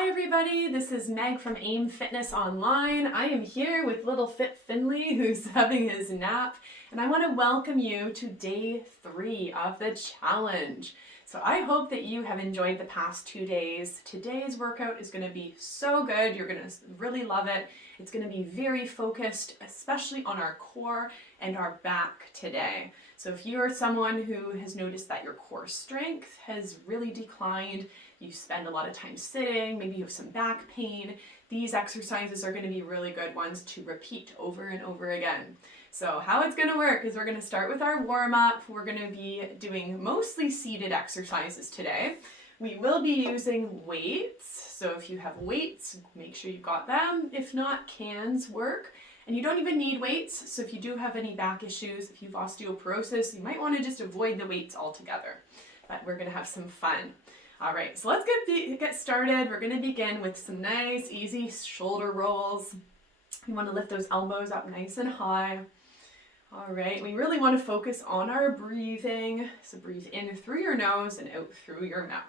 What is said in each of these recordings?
Hi everybody, this is Meg from AIM Fitness Online. I am here with little Fit Finley who's having his nap, and I want to welcome you to day 3 of the challenge. So I hope that you have enjoyed the past 2 days. Today's workout is going to be so good. You're going to really love it. It's going to be very focused, especially on our core and our back today. So if you are someone who has noticed that your core strength has really declined, you spend a lot of time sitting, maybe you have some back pain, these exercises are going to be really good ones to repeat over and over again. So how it's going to work is we're going to start with our warm-up. We're going to be doing mostly seated exercises today. We will be using weights. So if you have weights, make sure you've got them. If not, cans work. And you don't even need weights. So if you do have any back issues, if you've osteoporosis, you might want to just avoid the weights altogether. But we're going to have some fun. All right, so let's get started. We're going to begin with some nice, easy shoulder rolls. You want to lift those elbows up nice and high. All right, we really want to focus on our breathing. So breathe in through your nose and out through your mouth.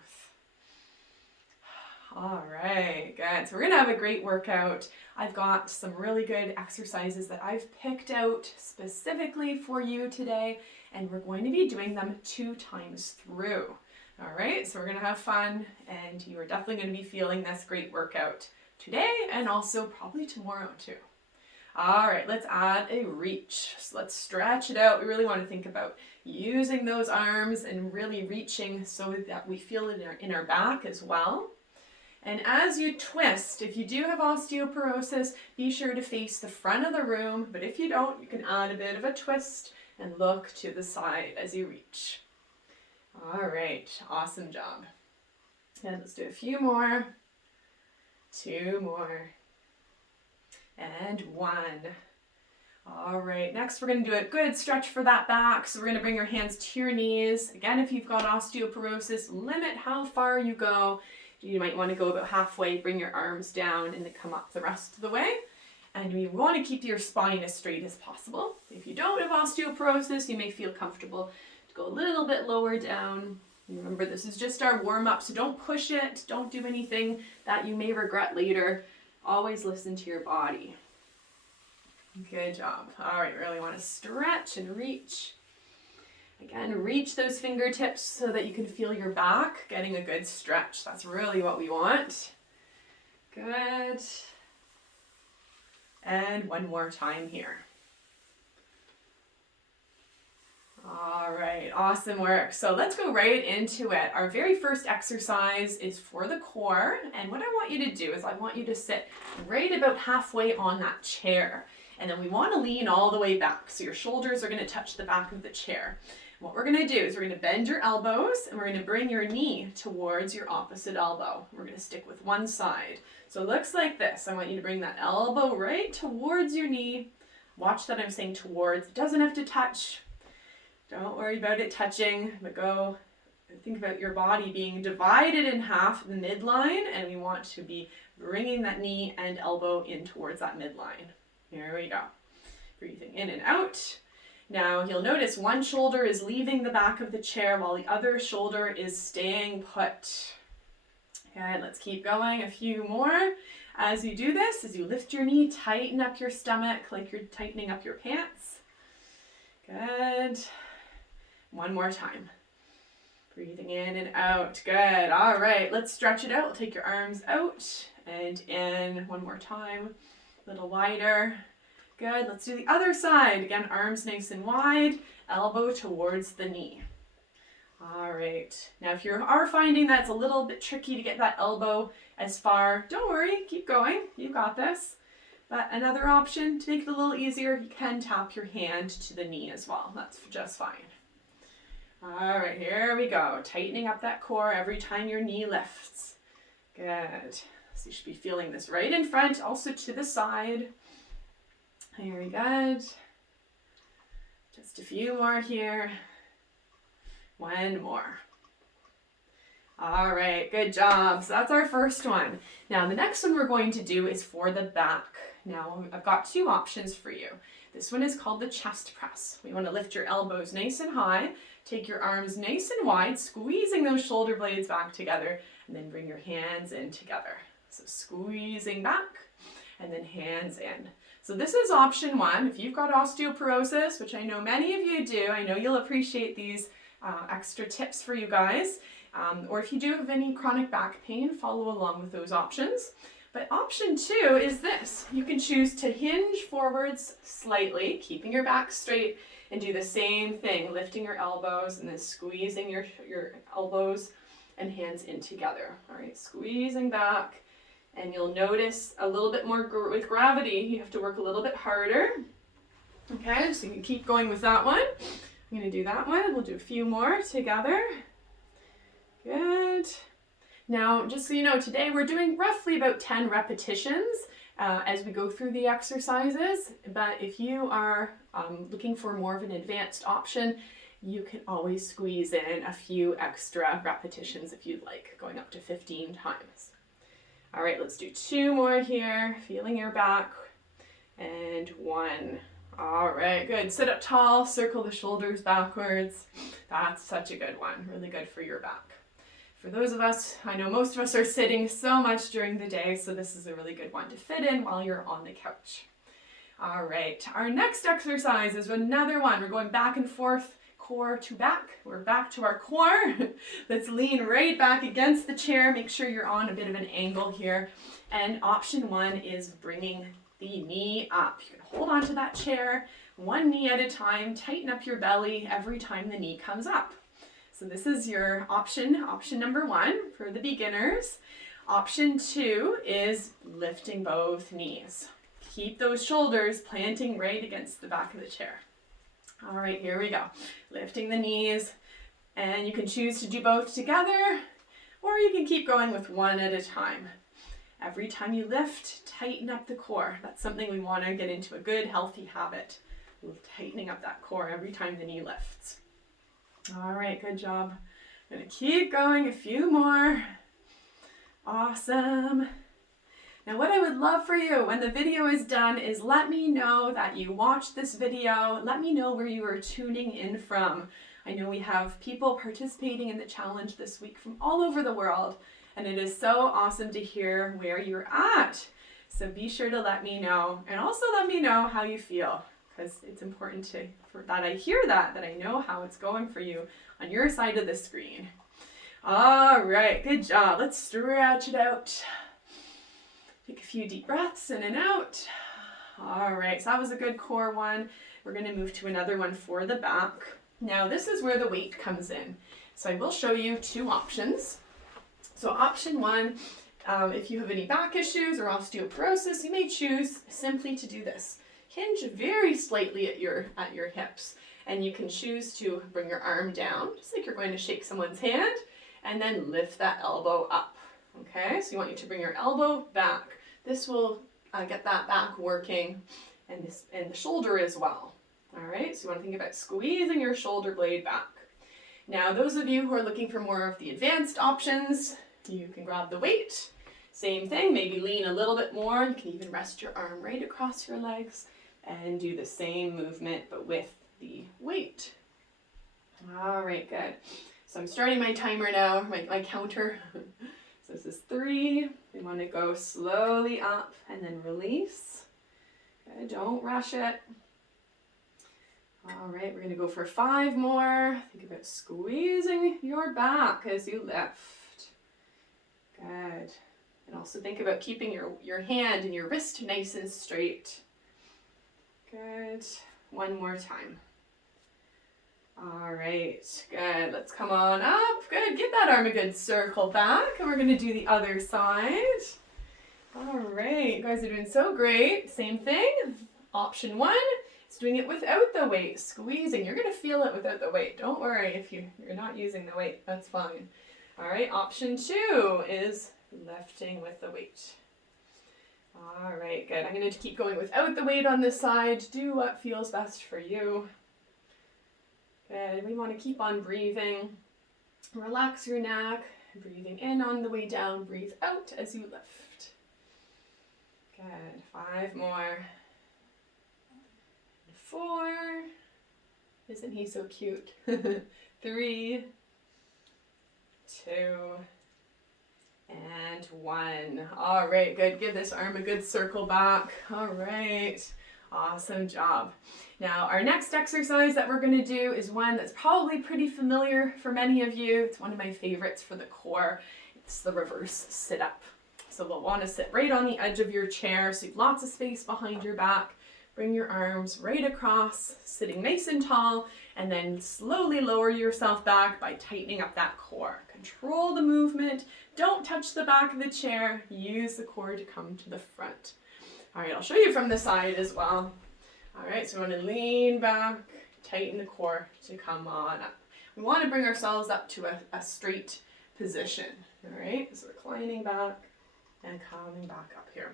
All right, good. So we're going to have a great workout. I've got some really good exercises that I've picked out specifically for you today, and we're going to be doing them 2 times through. All right, so we're going to have fun, and you are definitely going to be feeling this great workout today and also probably tomorrow too. All right, let's add a reach. So let's stretch it out. We really want to think about using those arms and really reaching so that we feel it in our back as well. And as you twist, if you do have osteoporosis, be sure to face the front of the room. But if you don't, you can add a bit of a twist and look to the side as you reach. All right, awesome job. And let's do a few more. 2 more. And 1. All right, next we're going to do a good stretch for that back. So we're going to bring your hands to your knees. Again, if you've got osteoporosis, limit how far you go. You might want to go about halfway, bring your arms down, and then come up the rest of the way. And we want to keep your spine as straight as possible. If you don't have osteoporosis, you may feel comfortable to go a little bit lower down. Remember, this is just our warm-up, so don't push it. Don't do anything that you may regret later. Always listen to your body. Good job. All right, really want to stretch and reach. Again, reach those fingertips so that you can feel your back getting a good stretch. That's really what we want. Good. And 1 more time here. All right, awesome work. So let's go right into it. Our very first exercise is for the core. And what I want you to do is I want you to sit right about halfway on that chair. And then we want to lean all the way back. So your shoulders are going to touch the back of the chair. What we're going to do is we're going to bend your elbows and we're going to bring your knee towards your opposite elbow. We're going to stick with one side. So it looks like this. I want you to bring that elbow right towards your knee. Watch that I'm saying towards. It doesn't have to touch. Don't worry about it touching, but go think about your body being divided in half, the midline, and we want to be bringing that knee and elbow in towards that midline. Here we go. Breathing in and out. Now you'll notice one shoulder is leaving the back of the chair while the other shoulder is staying put. Okay, let's keep going. A few more. As you do this, as you lift your knee, tighten up your stomach like you're tightening up your pants. Good. 1 more time. Breathing in and out. Good. All right, let's stretch it out. Take your arms out and in. 1 more time. A little wider. Good. Let's do the other side. Again, arms nice and wide, elbow towards the knee. All right. Now, if you are finding that it's a little bit tricky to get that elbow as far, don't worry. Keep going. You got this. But another option to make it a little easier, you can tap your hand to the knee as well. That's just fine. All right, here we go. Tightening up that core every time your knee lifts. Good. So you should be feeling this right in front, also to the side. Very good. Just a few more here. 1 more. All right, good job. So that's our first one. Now the next one we're going to do is for the back. Now I've got 2 options for you. This one is called the chest press. We want to lift your elbows nice and high, take your arms nice and wide, squeezing those shoulder blades back together, and then bring your hands in together. So squeezing back and then hands in. So this is option one. If you've got osteoporosis, which I know many of you do, I know you'll appreciate these extra tips for you guys. Or if you do have any chronic back pain, follow along with those options. But option two is this. You can choose to hinge forwards slightly, keeping your back straight, and do the same thing, lifting your elbows and then squeezing your elbows and hands in together. All right, squeezing back. And you'll notice a little bit more with gravity, you have to work a little bit harder. Okay, so you can keep going with that one. I'm going to do that one. We'll do a few more together. Good. Now, just so you know, today we're doing roughly about 10 repetitions as we go through the exercises. But if you are looking for more of an advanced option, you can always squeeze in a few extra repetitions if you'd like, going up to 15 times. All right, let's do 2 more here, feeling your back, and 1. All right, good. Sit up tall, circle the shoulders backwards. That's such a good one, really good for your back. For those of us, I know most of us are sitting so much during the day, so this is a really good one to fit in while you're on the couch. All right, our next exercise is another one. We're going back and forth, core to back. We're back to our core. Let's lean right back against the chair. Make sure you're on a bit of an angle here. And option one is bringing the knee up. You can hold onto that chair, one knee at a time. Tighten up your belly every time the knee comes up. So this is your option number 1 for the beginners. Option 2 is lifting both knees. Keep those shoulders planting right against the back of the chair. All right, here we go. Lifting the knees, and you can choose to do both together, or you can keep going with one at a time. Every time you lift, tighten up the core. That's something we want to get into a good, healthy habit. Tightening up that core every time the knee lifts. All right, good job. I'm going to keep going, a few more. Awesome. Now what I would love for you when the video is done is let me know that you watched this video. Let me know where you are tuning in from. I know we have people participating in the challenge this week from all over the world, and it is so awesome to hear where you're at. So be sure to let me know, and also let me know how you feel, because it's important that I hear that I know how it's going for you on your side of the screen. All right, good job. Let's stretch it out. Take a few deep breaths in and out. All right, so that was a good core one. We're going to move to another one for the back. Now this is where the weight comes in. So I will show you 2 options. So option 1, if you have any back issues or osteoporosis, you may choose simply to do this. Hinge very slightly at your hips, and you can choose to bring your arm down, just like you're going to shake someone's hand, and then lift that elbow up. Okay, so you want you to bring your elbow back. This will get that back working, and the shoulder as well. All right, so you want to think about squeezing your shoulder blade back. Now, those of you who are looking for more of the advanced options, you can grab the weight. Same thing, maybe lean a little bit more. You can even rest your arm right across your legs and do the same movement, but with the weight. All right, good. So I'm starting my timer now, my counter. So this is 3. We want to go slowly up and then release. Okay, don't rush it. All right, we're going to go for 5 more. Think about squeezing your back as you lift. Good. And also think about keeping your hand and your wrist nice and straight. Good. 1 more time. All right, good. Let's come on up. Good. Give that arm a good circle back, and we're going to do the other side. All right, you guys are doing so great. Same thing. Option 1 is doing it without the weight, squeezing. You're going to feel it without the weight. Don't worry if you're not using the weight. That's fine. All right, option 2 is lifting with the weight. All right, good. I'm going to keep going without the weight on this side. Do what feels best for you. Good. We want to keep on breathing. Relax your neck. Breathing in on the way down. Breathe out as you lift. Good. 5 more. 4. Isn't he so cute? 3, 2, and 1. All right, good. Give this arm a good circle back. All right, awesome job. Now, our next exercise that we're going to do is one that's probably pretty familiar for many of you. It's one of my favorites for the core. It's the reverse sit-up. So we'll want to sit right on the edge of your chair so you have lots of space behind your back. Bring your arms right across, sitting nice and tall, and then slowly lower yourself back by tightening up that core. Control the movement. Don't touch the back of the chair. Use the core to come to the front. All right, I'll show you from the side as well. All right, so we want to lean back, tighten the core to come on up. We want to bring ourselves up to a straight position. All right, so reclining back and coming back up here.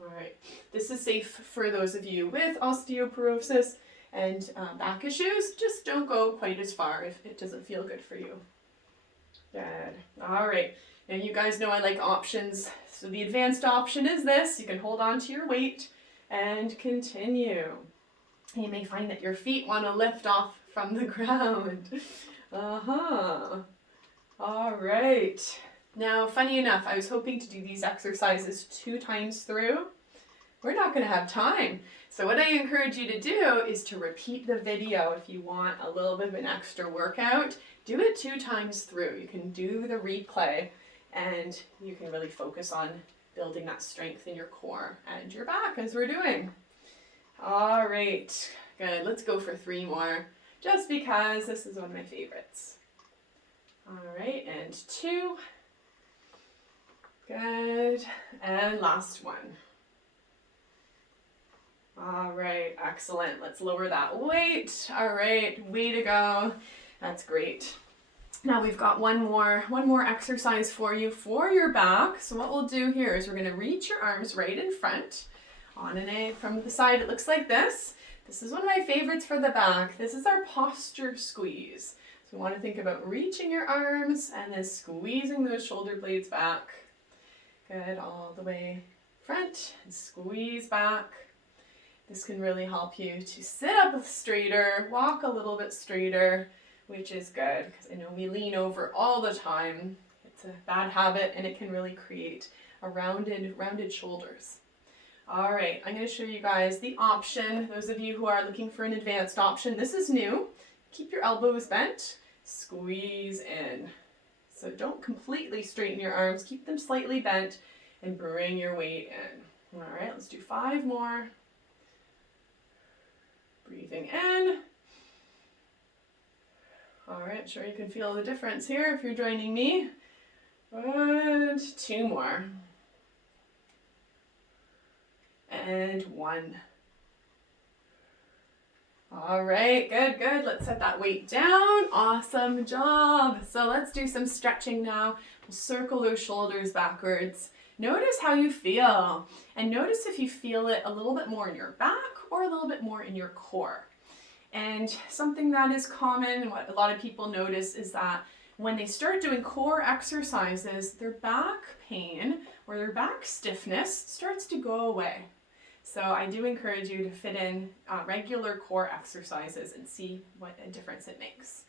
All right, this is safe for those of you with osteoporosis and back issues. Just don't go quite as far if it doesn't feel good for you. Good. All right, now you guys know I like options. So the advanced option is this. You can hold on to your weight and continue. You may find that your feet want to lift off from the ground. All right. Now, funny enough, I was hoping to do these exercises 2 times through. We're not going to have time. So what I encourage you to do is to repeat the video if you want a little bit of an extra workout. Do it 2 times through. You can do the replay and you can really focus on building that strength in your core and your back as we're doing. All right, good. Let's go for 3 more, just because this is one of my favorites. All right, and 2. Good, and last one. All right, excellent. Let's lower that weight. All right, way to go. That's great. Now we've got one more exercise for you for your back. So what we'll do here is we're going to reach your arms right in front. On an A from the side, it looks like this. This is one of my favorites for the back. This is our posture squeeze. So we want to think about reaching your arms and then squeezing those shoulder blades back. Good, all the way front and squeeze back. This can really help you to sit up straighter, walk a little bit straighter, which is good because I know we lean over all the time. It's a bad habit and it can really create a rounded shoulders. All right, I'm going to show you guys the option. Those of you who are looking for an advanced option, this is new. Keep your elbows bent, squeeze in. So don't completely straighten your arms, keep them slightly bent and bring your weight in. All right, let's do 5 more. Breathing in. All right, sure you can feel the difference here if you're joining me. And 2 more. And 1. All right, good. Let's set that weight down. Awesome job. So let's do some stretching now. We'll circle those shoulders backwards. Notice how you feel. And notice if you feel it a little bit more in your back or a little bit more in your core. And something that is common, and what a lot of people notice, is that when they start doing core exercises, their back pain or their back stiffness starts to go away. So I do encourage you to fit in regular core exercises and see what a difference it makes.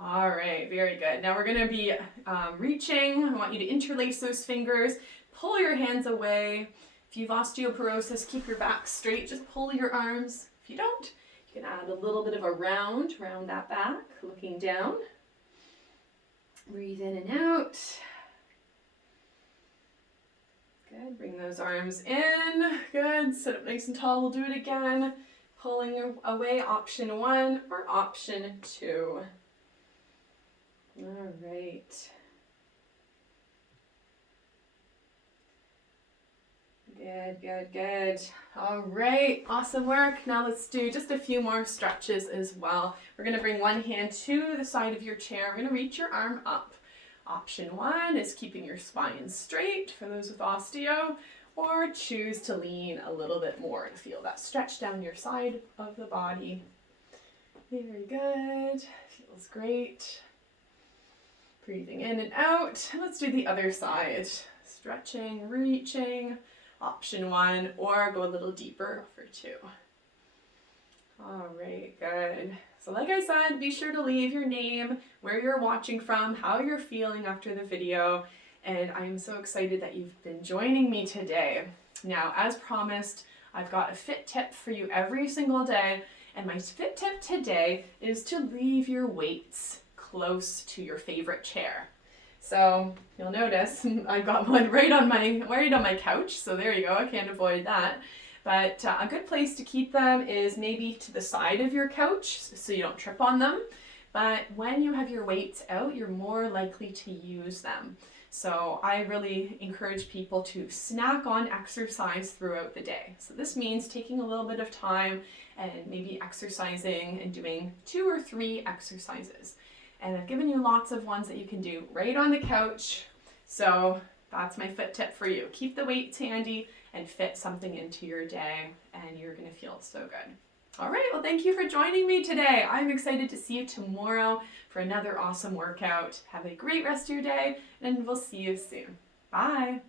All right, very good. Now we're going to be reaching. I want you to interlace those fingers, pull your hands away. If you have osteoporosis, keep your back straight, just pull your arms. If you don't, you can add a little bit of a round that back, looking down. Breathe in and out. Good, bring those arms in. Good, sit up nice and tall. We'll do it again. Pulling away, option 1 or option 2. All right. Good. All right, awesome work. Now let's do just a few more stretches as well. We're going to bring one hand to the side of your chair. We're going to reach your arm up. Option 1 is keeping your spine straight for those with osteo, or choose to lean a little bit more and feel that stretch down your side of the body. Very good. Feels great. Breathing in and out. Let's do the other side. Stretching, reaching. Option 1, or go a little deeper for 2. All right, good. So like I said, be sure to leave your name, where you're watching from, how you're feeling after the video, and I am so excited that you've been joining me today. Now, as promised, I've got a fit tip for you every single day, and my fit tip today is to leave your weights close to your favorite chair. So you'll notice I've got one right on my couch, so there you go, I can't avoid that. But a good place to keep them is maybe to the side of your couch so you don't trip on them. But when you have your weights out, you're more likely to use them. So I really encourage people to snack on exercise throughout the day. So this means taking a little bit of time and maybe exercising and doing 2 or 3 exercises. And I've given you lots of ones that you can do right on the couch. So that's my fit tip for you. Keep the weights handy and fit something into your day, and you're gonna feel so good. All right, well, thank you for joining me today. I'm excited to see you tomorrow for another awesome workout. Have a great rest of your day, and we'll see you soon. Bye.